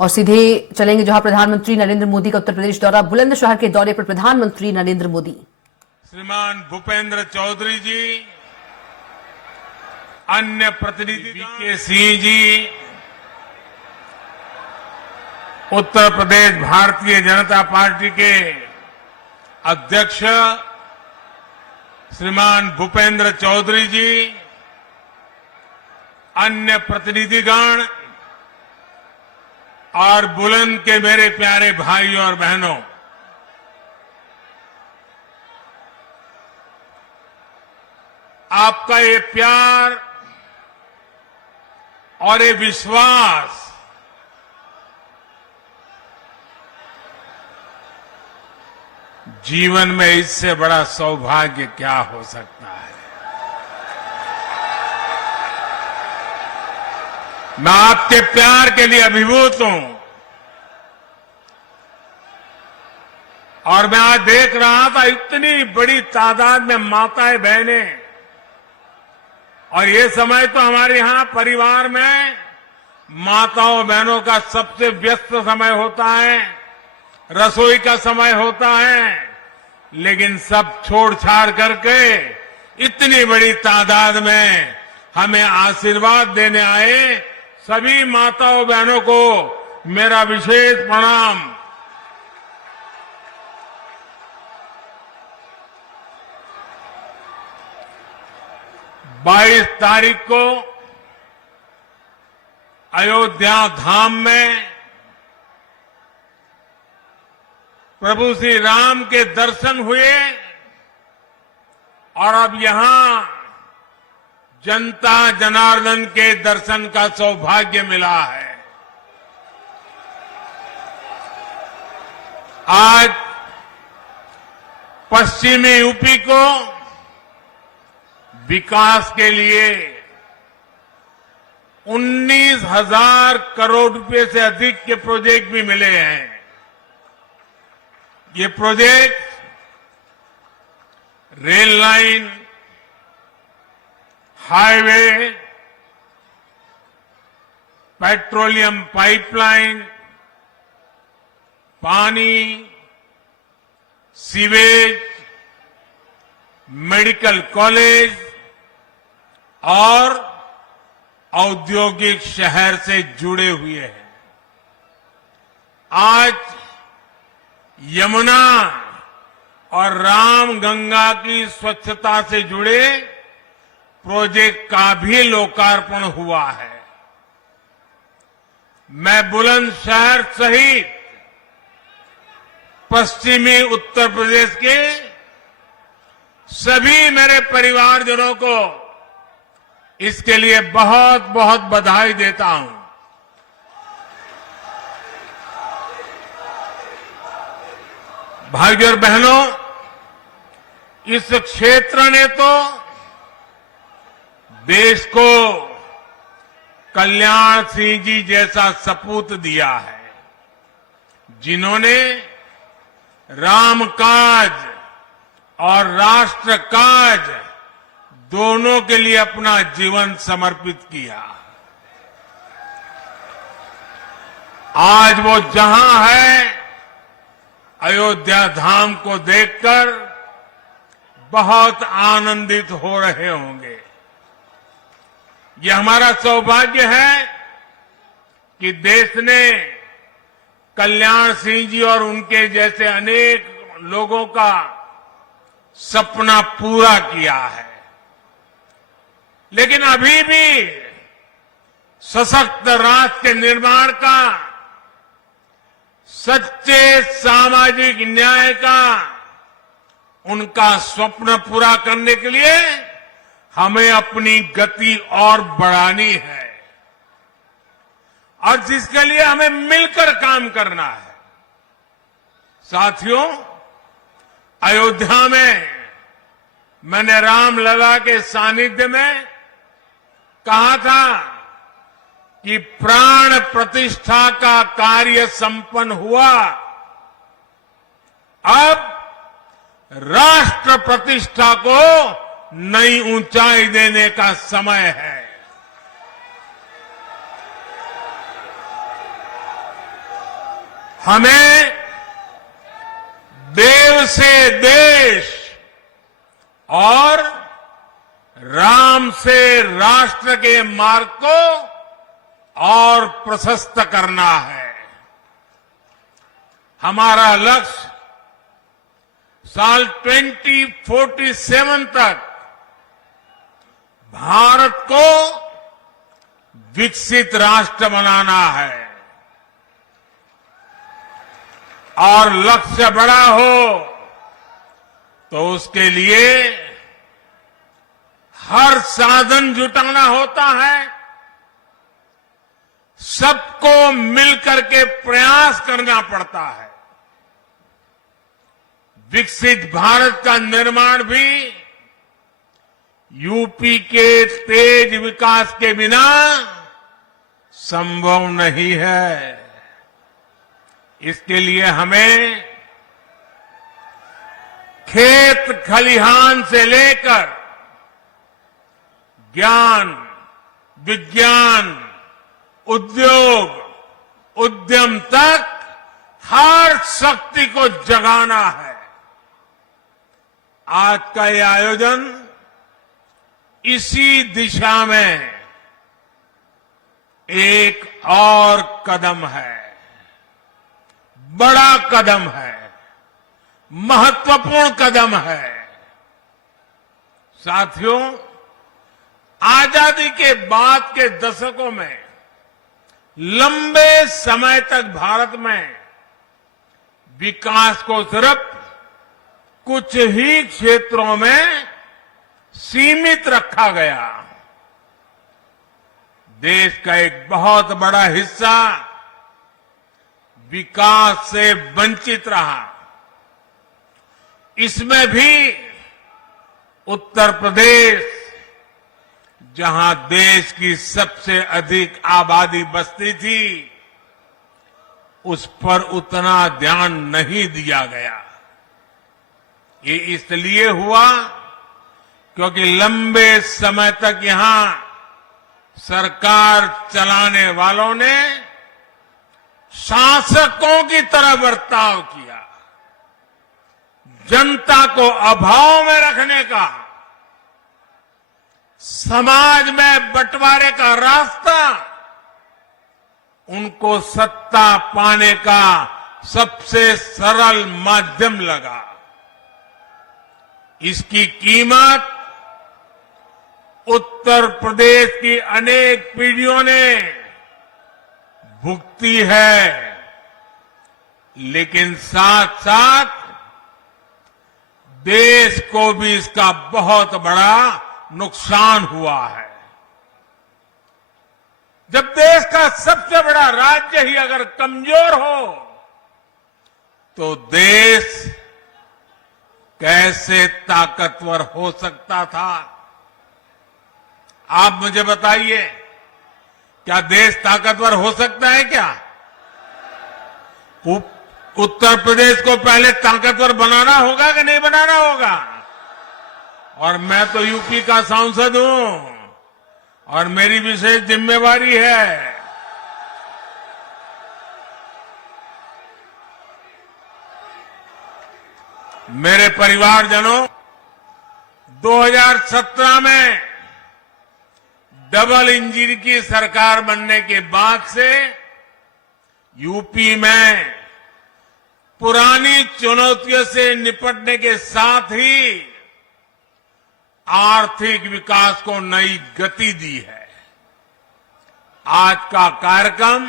और सीधे चलेंगे जहां प्रधानमंत्री नरेंद्र मोदी का उत्तर प्रदेश दौरा। बुलंदशहर के दौरे पर प्रधानमंत्री नरेंद्र मोदी। श्रीमान भूपेंद्र चौधरी जी, अन्य प्रतिनिधि वीके सिंह जी, उत्तर प्रदेश भारतीय जनता पार्टी के अध्यक्ष श्रीमान भूपेंद्र चौधरी जी, अन्य प्रतिनिधिगण और बुलंद के मेरे प्यारे भाइयों और बहनों, आपका ये प्यार और ये विश्वास जीवन में इससे बड़ा सौभाग्य क्या हो सकता है। मैं आपके प्यार के लिए अभिभूत हूं और मैं आज देख रहा था इतनी बड़ी तादाद में माताएं बहनें, और ये समय तो हमारे यहां परिवार में माताओं बहनों का सबसे व्यस्त समय होता है, रसोई का समय होता है, लेकिन सब छोड़ छाड़ करके इतनी बड़ी तादाद में हमें आशीर्वाद देने आए सभी माताओं बहनों को मेरा विशेष प्रणाम। बाईस तारीख को अयोध्या धाम में प्रभु श्री राम के दर्शन हुए और अब यहां जनता जनार्दन के दर्शन का सौभाग्य मिला है। आज पश्चिमी यूपी को विकास के लिए 19,000 करोड़ रुपए से अधिक के प्रोजेक्ट भी मिले हैं। ये project rail line, highway, petroleum pipeline, पानी, सीवेज, मेडिकल कॉलेज और औद्योगिक शहर से जुड़े हुए हैं। आज यमुना और रामगंगा की स्वच्छता से जुड़े प्रोजेक्ट का भी लोकार्पण हुआ है। मैं बुलंदशहर सहित पश्चिमी उत्तर प्रदेश के सभी मेरे परिवारजनों को इसके लिए बहुत बहुत बधाई देता हूं। भाइयों और बहनों, इस क्षेत्र ने तो देश को कल्याण सिंह जी जैसा सपूत दिया है, जिन्होंने राम काज और राष्ट्र काज दोनों के लिए अपना जीवन समर्पित किया। आज वो जहां है, अयोध्या धाम को देखकर बहुत आनंदित हो रहे होंगे। ये हमारा सौभाग्य है कि देश ने कल्याण सिंह जी और उनके जैसे अनेक लोगों का सपना पूरा किया है। लेकिन अभी भी सशक्त राष्ट्र के निर्माण का, सच्चे सामाजिक न्याय का उनका स्वप्न पूरा करने के लिए हमें अपनी गति और बढ़ानी है, और जिसके लिए हमें मिलकर काम करना है। साथियों, अयोध्या में मैंने रामलला के सानिध्य में कहा था कि प्राण प्रतिष्ठा का कार्य संपन्न हुआ, अब राष्ट्र प्रतिष्ठा को नई ऊंचाई देने का समय है। हमें देव से देश और राम से राष्ट्र के मार्ग को और प्रशस्त करना है। हमारा लक्ष्य साल 2047 तक भारत को विकसित राष्ट्र बनाना है। और लक्ष्य बड़ा हो तो उसके लिए हर साधन जुटाना होता है, सबको मिलकर के प्रयास करना पड़ता है। विकसित भारत का निर्माण भी यूपी के तेज विकास के बिना संभव नहीं है। इसके लिए हमें खेत खलिहान से लेकर ज्ञान, विज्ञान, उद्योग, उद्यम तक हर शक्ति को जगाना है। आज का ये आयोजन इसी दिशा में एक और कदम है, बड़ा कदम है, महत्वपूर्ण कदम है। साथियों, आजादी के बाद के दशकों में लंबे समय तक भारत में विकास को सिर्फ कुछ ही क्षेत्रों में सीमित रखा गया। देश का एक बहुत बड़ा हिस्सा विकास से वंचित रहा। इसमें भी उत्तर प्रदेश, जहां देश की सबसे अधिक आबादी बसती थी, उस पर उतना ध्यान नहीं दिया गया। ये इसलिए हुआ क्योंकि लंबे समय तक यहां सरकार चलाने वालों ने शासकों की तरह बर्ताव किया। जनता को अभाव में रखने का, समाज में बंटवारे का रास्ता उनको सत्ता पाने का सबसे सरल माध्यम लगा। इसकी कीमत उत्तर प्रदेश की अनेक पीढ़ियों ने भुगती है, लेकिन साथ साथ देश को भी इसका बहुत बड़ा नुकसान हुआ है। जब देश का सबसे बड़ा राज्य ही अगर कमजोर हो तो देश कैसे ताकतवर हो सकता था? आप मुझे बताइए, क्या देश ताकतवर हो सकता है क्या? उत्तर प्रदेश को पहले ताकतवर बनाना होगा कि नहीं बनाना होगा? और मैं तो यूपी का सांसद हूं और मेरी विशेष जिम्मेवारी है। मेरे परिवारजनों, 2017 में डबल इंजन की सरकार बनने के बाद से यूपी में पुरानी चुनौतियों से निपटने के साथ ही आर्थिक विकास को नई गति दी है। आज का कार्यक्रम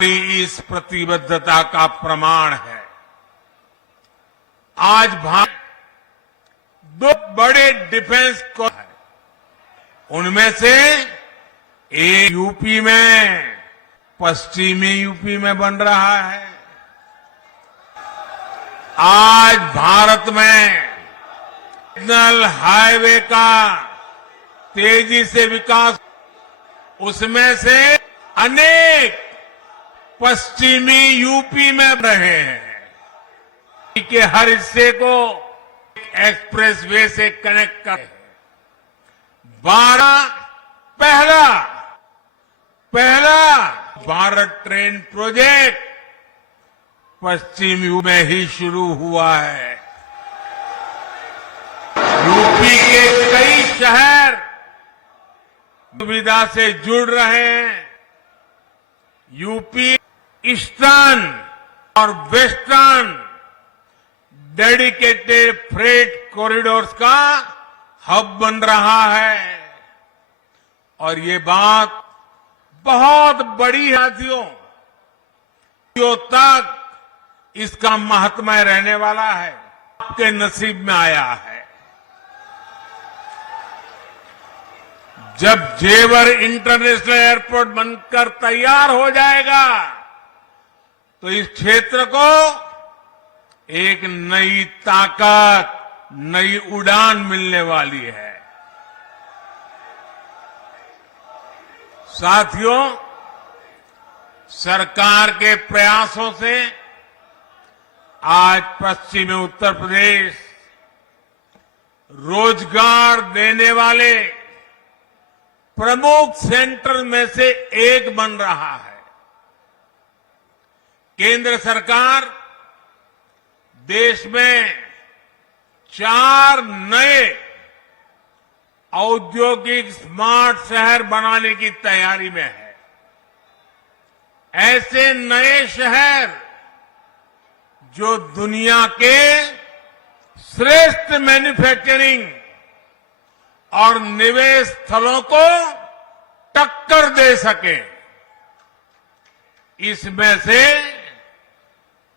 इस प्रतिबद्धता का प्रमाण है। आज भारत 2 बड़े डिफेंस को है, उनमें से एक यूपी में, पश्चिमी यूपी में बन रहा है। आज भारत में नेशनल हाईवे का तेजी से विकास, उसमें से अनेक पश्चिमी यूपी में रहे हैं। के हर हिस्से को एक्सप्रेस वे से कनेक्ट कर 12 पहला भारत ट्रेन प्रोजेक्ट पश्चिम यूपी में ही शुरू हुआ है। यूपी के कई शहर सुविधा से जुड़ रहे हैं। यूपी ईस्टर्न और वेस्टर्न डेडिकेटेड फ्रेट कॉरिडोर्स का हब बन रहा है और ये बात बहुत बड़ी है साथियों। तक इसका महात्म्य रहने वाला है, आपके नसीब में आया है। जब जेवर इंटरनेशनल एयरपोर्ट बनकर तैयार हो जाएगा तो इस क्षेत्र को एक नई ताकत, नई उड़ान मिलने वाली है। साथियों, सरकार के प्रयासों से आज पश्चिमी उत्तर प्रदेश रोजगार देने वाले प्रमुख सेंटर में से एक बन रहा है। केंद्र सरकार देश में 4 नए औद्योगिक स्मार्ट शहर बनाने की तैयारी में है। ऐसे नए शहर जो दुनिया के श्रेष्ठ मैन्युफैक्चरिंग और निवेश स्थलों को टक्कर दे सके। इसमें से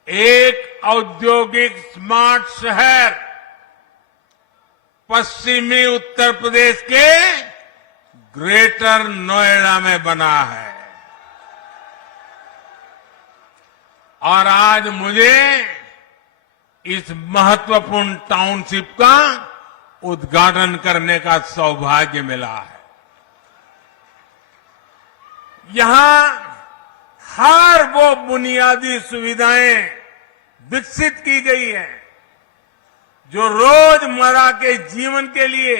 एक औद्योगिक स्मार्ट शहर पश्चिमी उत्तर प्रदेश के ग्रेटर नोएडा में बना है। और आज मुझे इस महत्वपूर्ण टाउनशिप का उद्घाटन करने का सौभाग्य मिला है। यहां हर वो बुनियादी सुविधाएं विकसित की गई हैं जो रोजमर्रा के जीवन के लिए,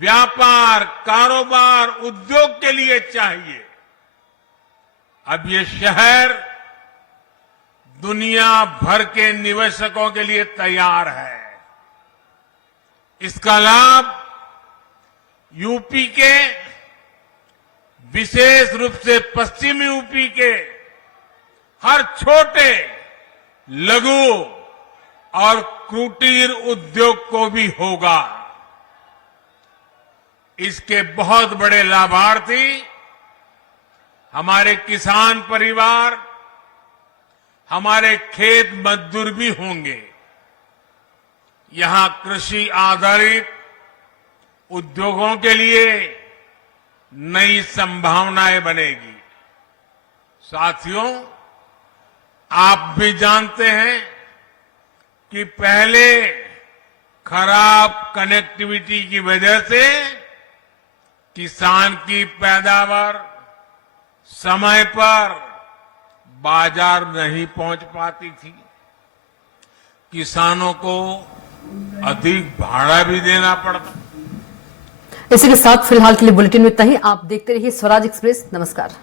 व्यापार, कारोबार, उद्योग के लिए चाहिए। अब ये शहर दुनिया भर के निवेशकों के लिए तैयार है। इसका लाभ यूपी के, विशेष रूप से पश्चिमी यूपी के हर छोटे, लघु और कुटीर उद्योग को भी होगा। इसके बहुत बड़े लाभार्थी हमारे किसान परिवार, हमारे खेत मजदूर भी होंगे। यहां कृषि आधारित उद्योगों के लिए नई संभावनाएं बनेगी। साथियों, आप भी जानते हैं कि पहले खराब कनेक्टिविटी की वजह से किसान की पैदावार समय पर बाजार नहीं पहुंच पाती थी। किसानों को अधिक भाड़ा भी देना पड़ता। इसी के साथ फिलहाल के लिए बुलेटिन में इतना ही। आप देखते रहिए स्वराज एक्सप्रेस। नमस्कार।